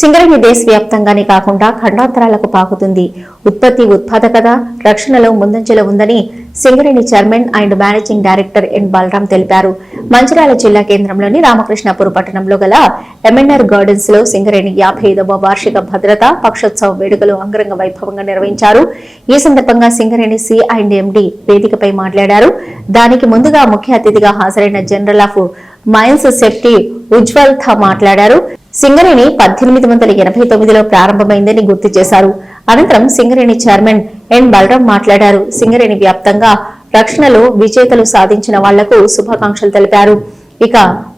సింగరేణి దేశవ్యాప్తంగానే కాకుండా ఖండాంతరాలకు పాకుతుంది. ఉత్పత్తి, ఉత్పాదకత, రక్షణలో ముందంజలో ఉందని Singareni chairman and managing director N Balram తెలిపారు. మంచిర్యాల జిల్లా కేంద్రంలోని రామకృష్ణాపూర్ పట్టణంలో గల ఎంఎన్ఆర్ గార్డెన్స్ లో సింగరేణి 55వ వార్షిక భద్రతా పక్షోత్సవ వేడుకలు అంగరంగ వైభవంగా నిర్వహించారు. ఈ సందర్భంగా సింగరేణి సి&ఎండి వేదికపై మాట్లాడారు. దానికి ముందుగా ముఖ్య అతిథిగా హాజరైన general of mines safety Ujjwal Tha మాట్లాడారు. సింగరేణి 1889లో ప్రారంభమైందని గుర్తు చేశారు. అనంతరం సింగరేణి చైర్మన్ ఎన్ బలరాం మాట్లాడారు. సింగరేణి వ్యాప్తంగా రక్షణలో విజేతలు సాధించిన వాళ్లకు శుభాకాంక్షలు తెలిపారు. ఇక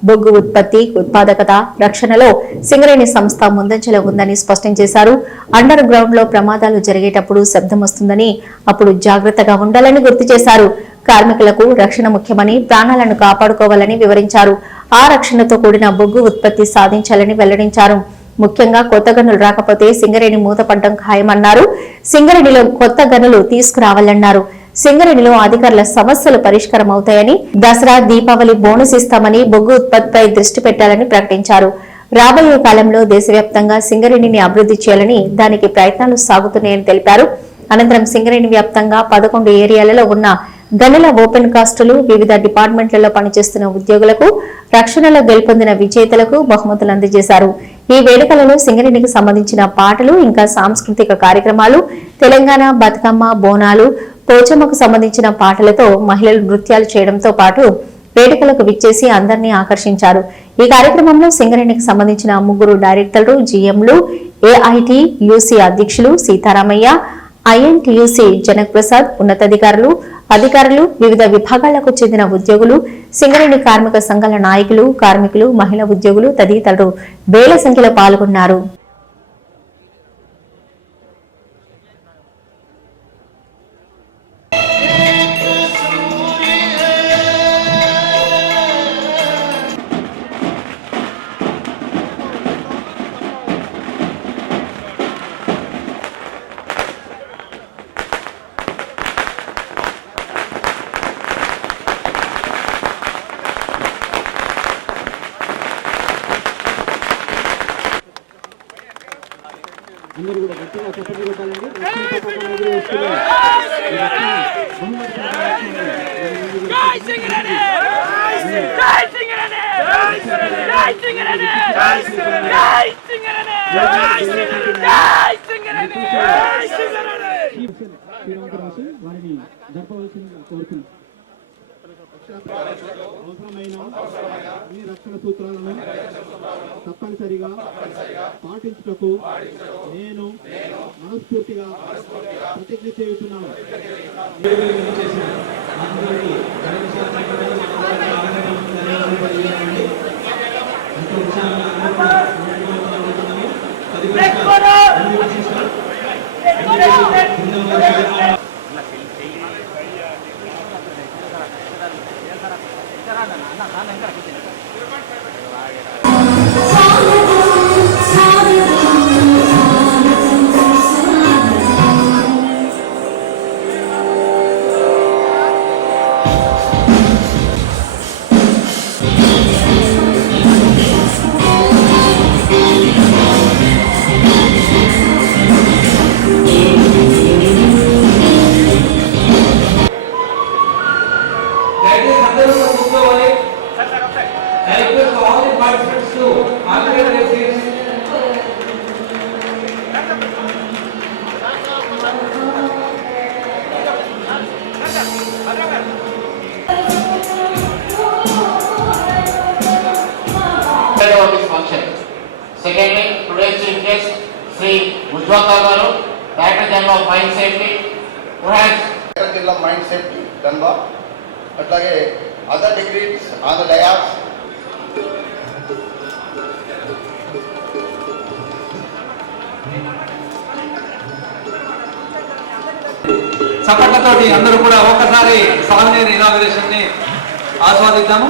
బొగ్గు ఉత్పత్తి, ఉత్పాదకత, రక్షణలో సింగరేణి సంస్థ ముందంజలో ఉందని స్పష్టం చేశారు. అండర్ గ్రౌండ్ లో ప్రమాదాలు జరిగేటప్పుడు శబ్దం వస్తుందని, అప్పుడు జాగ్రత్తగా ఉండాలని గుర్తు చేశారు. కార్మికులకు రక్షణ ముఖ్యమని, ప్రాణాలను కాపాడుకోవాలని వివరించారు. ఆ రక్షణతో కూడిన బొగ్గు ఉత్పత్తి సాధించాలని వెల్లడించారు. ముఖ్యంగా కొత్త గనులు రాకపోతే సింగరేణి మూతపడ్డం ఖాయమన్నారు. సింగరేణిలో కొత్త గనులు తీసుకురావాలన్నారు. సింగరేణిలో అధికారుల సమస్యలు పరిష్కారం అవుతాయని, దసరా, దీపావళి బోనస్ ఇస్తామని, బొగ్గు ఉత్పత్తిపై దృష్టి పెట్టాలని ప్రకటించారు. రాబోయే కాలంలో దేశవ్యాప్తంగా సింగరేణిని అభివృద్ధి చేయాలని, దానికి ప్రయత్నాలు సాగుతున్నాయని తెలిపారు. అనంతరం సింగరేణి వ్యాప్తంగా 11 ఏరియాలలో ఉన్న గనుల ఓపెన్ కాస్టులు, వివిధ డిపార్ట్మెంట్లలో పనిచేస్తున్న ఉద్యోగులకు, రక్షణలో గెలుపొందిన విజేతలకు బహుమతులు అందజేశారు. ఈ వేడుకలలో సింగరేణికి సంబంధించిన పాటలు, ఇంకా సాంస్కృతిక కార్యక్రమాలు, తెలంగాణ బతుకమ్మ, బోనాలు, పోచమ్మకు సంబంధించిన పాటలతో మహిళలు నృత్యాలు చేయడంతో పాటు వేడుకలకు విచ్చేసి అందరినీ ఆకర్షించారు. ఈ కార్యక్రమంలో సింగరేణికి సంబంధించిన 3 డైరెక్టర్లు, జీఎంలు, ఏఐటియుసి అధ్యక్షులు సీతారామయ్య, ఐఎన్టీయూసీ జనక్ ప్రసాద్, ఉన్నతాధికారులు, అధికారులు, వివిధ విభాగాలకు చెందిన ఉద్యోగులు, సింగరేణి కార్మిక సంఘాల నాయకులు, కార్మికులు, మహిళా ఉద్యోగులు తదితరులు వేల సంఖ్యలో పాల్గొన్నారు. అందరూ కూడా గట్టిగా చప్పట్లు కొట్టాలండి. వారిని జరపవలసిందిగా కోరుతున్నాం. అవసరమైన అన్ని రక్షణ సూత్రాలను తప్పనిసరిగా పాటించుటకు నేను మనస్ఫూర్తిగా ప్రతిజ్ఞ చేస్తున్నాను. of this function. Secondly, today's chief guest, Sri Ujwal Tha garu, Director General of Mine Safety, who has Director General of Mine Safety, Dhanba, atlage other degrees on the dais. చప్పట్లతోటి అందరూ కూడా ఒకసారి సాగునీరు ఇనాగరేషన్ ని ఆస్వాదిద్దాము.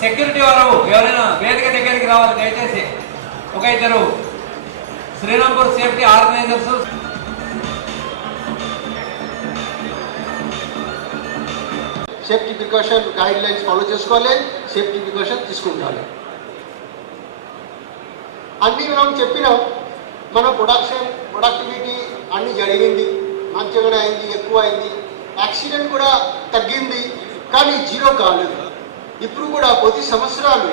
Security వారు ఎవరైనా వేదిక దగ్గరికి రావాలి దయచేసి. ఒక ఇద్దరు Srirampur safety organisers safety precaution guide lines follow చేసుకోవాలి, సేఫ్టీ ప్రికాషన్ తీసుకుంటాలి. అన్నీ మనం చెప్పినాం. మన ప్రొడక్టివిటీ అన్నీ జరిగింది, మంచిగానే అయింది, ఎక్కువ అయింది, యాక్సిడెంట్ కూడా తగ్గింది, కానీ జీరో కాలేదు. ఇప్పుడు కూడా కొద్ది సంవత్సరాలు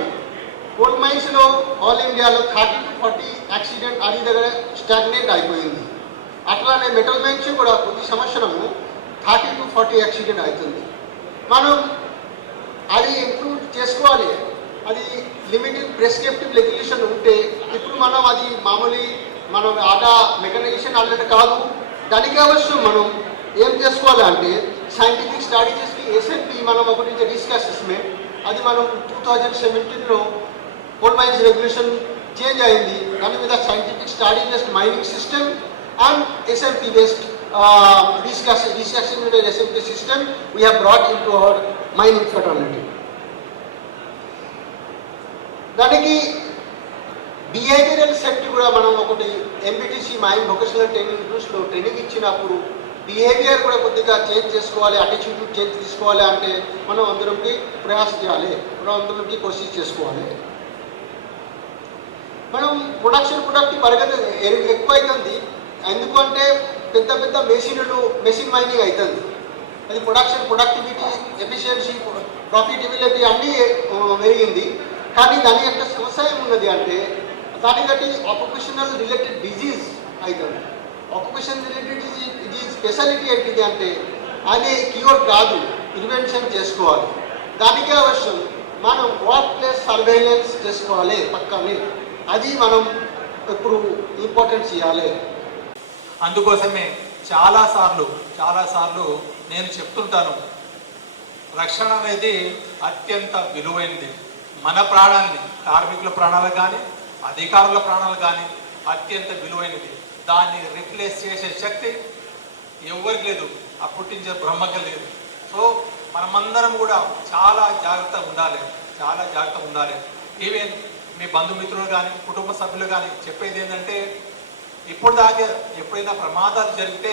కోల్ మైన్స్లో ఆల్ ఇండియాలో 30 to 40 యాక్సిడెంట్ అది దగ్గర స్టాగ్నేట్ అయిపోయింది. అట్లానే మెటల్ మైన్స్ కూడా కొద్ది సంవత్సరము 30 to 40 యాక్సిడెంట్ అవుతుంది. మనం అది ఇంప్రూవ్ చేసుకోవాలి. అది లిమిటెడ్ ప్రెస్క్రిప్టివ్ రెగ్యులేషన్ ఉంటే ఇప్పుడు మనం అది మామూలు మనం ఆటా మెకనైజేషన్ అన్నట్టు కాదు. దానికి అవసరం మనం ఏం చేసుకోవాలి అంటే సైంటిఫిక్ స్ట్రాటజీస్కి ఎస్ఎన్పి మనం ఒకటి రిస్క్ అసెస్మెంట్ అది మనం 2017లో కోల్ మైన్స్ రెగ్యులేషన్ చేంజ్ అయింది. దాని మీద scientific study based mining system and SNP based risk assessment and SMP system we have brought into our mining fraternity. దానికి బిహేవియరల్ సేఫ్టీ కూడా మనం ఒకటి ఎంబీటీసీ మైన్ వొకేషనల్ ట్రైనింగ్ ఇన్స్టిట్యూట్స్లో ట్రైనింగ్ ఇచ్చినప్పుడు బిహేవియర్ కూడా కొద్దిగా చేంజ్ చేసుకోవాలి, అటిట్యూడ్ చేంజ్ తీసుకోవాలి. అంటే మనం అందరికి ప్రయాస చేయాలి, మనం అందరికి కోషిష్ చేసుకోవాలి. మనం ప్రొడక్ట్ పరిగతి ఎక్కువ అవుతుంది. ఎందుకంటే పెద్ద పెద్ద మెషిన్ మైనింగ్ అవుతుంది. అది ప్రొడక్టివిటీ, ఎఫిషియన్సీ, ప్రాఫిటబిలిటీ అన్నీ పెరిగింది. కానీ దాని యొక్క సమస్య ఏమున్నది అంటే దాని బట్టి ఆక్యుపేషనల్ రిలేటెడ్ డిజీజ్ అవుతుంది. ఆక్యుపేషన్ రిలేటెడ్ డిజీజ్ స్పెషాలిటీ ఏంటిది అంటే అది క్యూర్ కాదు, ప్రివెన్షన్ చేసుకోవాలి. దానికే అవసరం మనం వర్క్ ప్లేస్ సర్వేలెన్స్ చేసుకోవాలి పక్కనే. అది మనం ఇప్పుడు ఇంపార్టెన్స్ ఇవ్వాలి. అందుకోసమే చాలాసార్లు నేను చెప్తుంటాను, రక్షణ అనేది అత్యంత విలువైనది. మన ప్రాణాలని, కార్మికుల ప్రాణాలు కానీ అధికారుల ప్రాణాలు కానీ అత్యంత విలువైనది. దాన్ని రిప్లేస్ చేసే శక్తి ఎవరికి లేదు, ఆ పుట్టించే బ్రహ్మకి లేదు. సో మనమందరం కూడా చాలా జాగ్రత్తగా ఉండాలి. ఈవెన్ మీ బంధుమిత్రులు కానీ కుటుంబ సభ్యులు కానీ చెప్పేది ఏంటంటే ఇప్పుడు దాకా ఎప్పుడైనా ప్రమాదాలు జరిగితే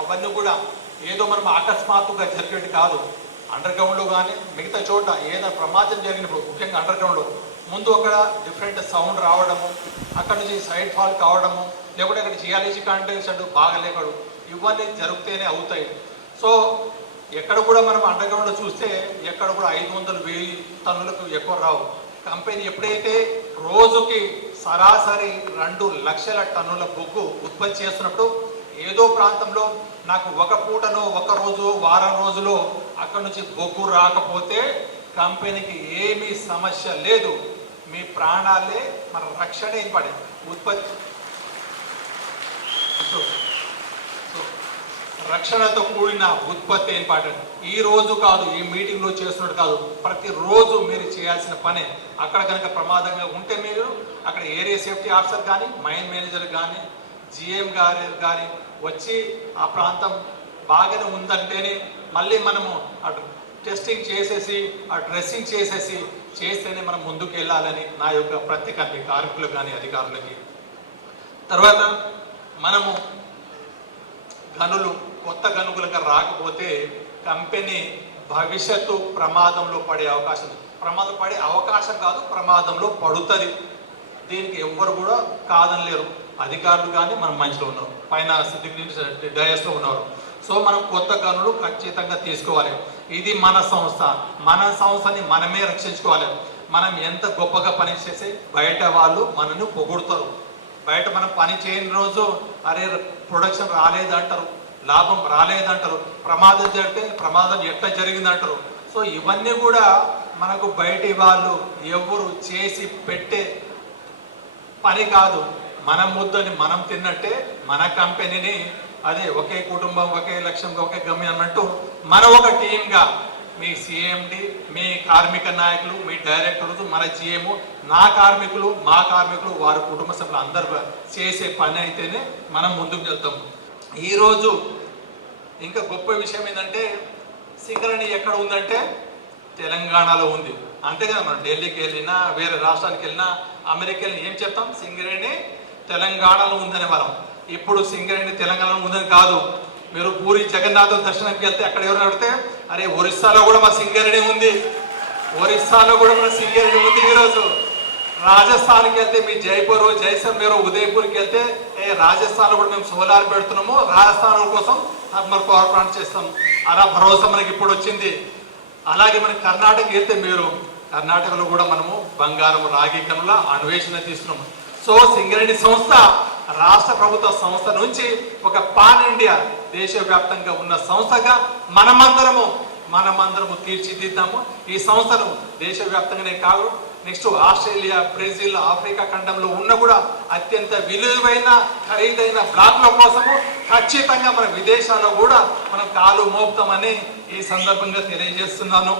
అవన్నీ కూడా ఏదో మనం అకస్మాత్తుగా జరిగేది కాదు. అండర్ గ్రౌండ్లో కానీ మిగతా చోట ఏదైనా ప్రమాదం జరిగినప్పుడు ముఖ్యంగా అండర్ గ్రౌండ్లో ముందు అక్కడ డిఫరెంట్ సౌండ్ రావడము, అక్కడ నుంచి సైడ్ ఫాల్ కావడము, లేకుంటే అక్కడ జియాలజీ కండిషన్ బాగలేకడు, ఇవన్నీ జరిగితేనే అవుతాయి. సో ఎక్కడ కూడా మనం అండర్ గ్రౌండ్లో చూస్తే ఎక్కడ కూడా 500,000 టన్నులకు ఎక్కువ రావు. కంపెనీ ఎప్పుడైతే రోజుకి సరాసరి 2 లక్షల టన్నుల బొగ్గు ఉత్పత్తి చేస్తున్నప్పుడు ఏదో ప్రాంతంలో నాకు ఒక పూటనో ఒక రోజు వారం రోజులో అక్కడి నుంచి బొగ్గు రాకపోతే కంపెనీకి ఏమీ సమస్య లేదు. మీ ప్రాణాలే మన రక్షణ ఇంపార్టెంట్. ఉత్పత్తి రక్షణతో కూడిన ఉత్పత్తి ఇంపార్టెంట్. ఈ రోజు కాదు, ఈ మీటింగ్లో చేస్తున్నట్టు కాదు, ప్రతిరోజు మీరు చేయాల్సిన పనే. అక్కడ కనుక ప్రమాదంగా ఉంటే మీరు అక్కడ ఏరియా సేఫ్టీ ఆఫీసర్ కానీ మైన్ మేనేజర్ కానీ జిఎం గారు కానీ వచ్చి ఆ ప్రాంతం బాగానే ఉందంటేనే మళ్ళీ మనము అటు టెస్టింగ్ చేసేసి ఆ డ్రెస్సింగ్ చేస్తేనే మనం ముందుకు వెళ్ళాలని నా యొక్క ప్రతి కార్మికులకు కానీ అధికారులకి. తర్వాత మనము కొత్త గనుగులుగా రాకపోతే కంపెనీ భవిష్యత్తు ప్రమాదంలో పడే అవకాశం, ప్రమాదంలో పడుతుంది. దీనికి ఎవ్వరు కూడా కాదనలేరు. అధికారులు కానీ మన మంచిలో ఉన్నారు, పైన డయాస్లో ఉన్నారు. సో మనం కొత్త గనులు ఖచ్చితంగా తీసుకోవాలి. ఇది మన సంస్థని మనమే రక్షించుకోవాలి. మనం ఎంత గొప్పగా పని చేస్తే బయట వాళ్ళు మనను పొగుడుతారు. బయట మనం పని చేయని రోజు అరే ప్రొడక్షన్ రాలేదంటారు, లాభం రాలేదంటారు, ప్రమాదం జరిగితే ప్రమాదం ఎట్లా జరిగిందంటారు. సో ఇవన్నీ కూడా మనకు బయటి వాళ్ళు ఎవరు చేసి పెట్టే పని కాదు. మన ముద్దని మనం తిన్నట్టే మన కంపెనీని అదే ఒకే కుటుంబం, ఒకే లక్ష్యం, ఒకే గమ్యం అన్నట్టు మన ఒక టీంగా మీ సిఎండి, మీ కార్మిక నాయకులు, మీ డైరెక్టర్లు, మన జిఎం, మా కార్మికులు, వారి కుటుంబ సభ్యులు అందరూ చేసే పని అయితేనే మనం ముందుకు వెళ్తాం. ఈరోజు ఇంకా గొప్ప విషయం ఏంటంటే సింగరేణి ఎక్కడ ఉందంటే తెలంగాణలో ఉంది. అంతే కదా, మనం ఢిల్లీకి వెళ్ళినా వేరే రాష్ట్రానికి వెళ్ళినా అమెరికా వెళ్ళినా ఏం చెప్తాం? సింగరేణి తెలంగాణలో ఉందని మనం. ఇప్పుడు సింగరేణి తెలంగాణలో ఉందని కాదు. మీరు పూరి జగన్నాథ్ దర్శనంకి వెళ్తే అక్కడ ఎవరు అడిగితే అరే ఒరిస్సాలో కూడా మా సింగరేణి ఉంది, ఒరిస్సాలో కూడా మన సింగరేణి ఉంది. ఈరోజు రాజస్థాన్కి వెళ్తే మీ జైపూర్, జైసల్మేర్, ఉదయపూర్కి వెళ్తే రాజస్థాన్లో కూడా మేము సోలార్ పెడుతున్నాము, రాజస్థాన్ కోసం థర్మల్ పవర్ ప్లాంట్ చేస్తాం. అలా భరోసా మనకి ఇప్పుడు వచ్చింది. అలాగే మనకి కర్ణాటక వెళ్తే మీరు కర్ణాటకలో కూడా మనము బంగారం, రాగి గనుల అన్వేషణ తీస్తున్నాము. సో సింగరేణి సంస్థ రాష్ట్ర ప్రభుత్వ సంస్థ నుంచి ఒక పాన్ ఇండియా దేశవ్యాప్తంగా ఉన్న సంస్థగా మనమందరము తీర్చిదిద్దాము. ఈ సంస్థను దేశవ్యాప్తంగానే కాదు, నెక్స్ట్ ఆస్ట్రేలియా, బ్రెజిల్, ఆఫ్రికా ఖండంలో ఉన్న కూడా అత్యంత విలువైన ఖరీదైన బ్లాక్ల కోసము ఖచ్చితంగా మన విదేశాల్లో కూడా మనం కాలు మోపుతామని ఈ సందర్భంగా తెలియజేస్తున్నాను.